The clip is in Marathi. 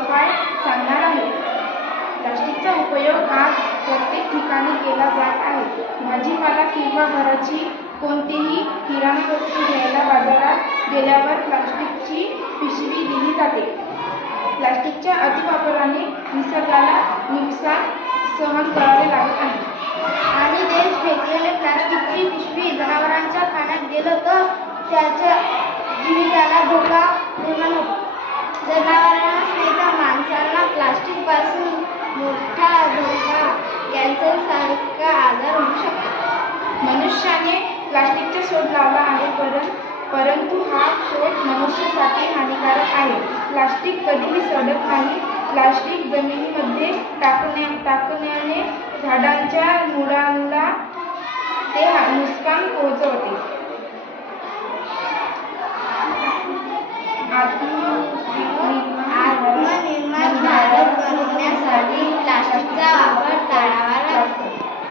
उपाय सांगणार आहे. प्लास्टिकचा उपयोग आज प्रत्येक ठिकाणी केला जात आहे. भाजीपाला किंवा घराची कोणतीही किराणा वस्तू घ्यायला बाजारात गेल्यावर प्लास्टिकची पिशवी दिली जाते. प्लास्टिकच्या अतिवापराने निसर्गाला नुकसान सहन करावे लागत आहे. आणि देश फेकलेले प्लास्टिकची पिशवी जनावरांच्या खाण्यात गेलं तर त्याच्या जीविताला धोका निर्माण होतो. जनावरांनाच नाही तर माणसांना प्लास्टिक पासून मोठा धोका कॅन्सर सारखा आजार होऊ शकतो. मनुष्याने प्लास्टिकचा शोध लावला आहे, परंतु हा शोध मनुष्यासाठी हानिकारक आहे. प्लास्टिक कधीही सडत नाही. प्लास्टिक जमिनीमध्ये टाकण्याने झाडांच्या मुळांना ते नुकसान पोहोचवते.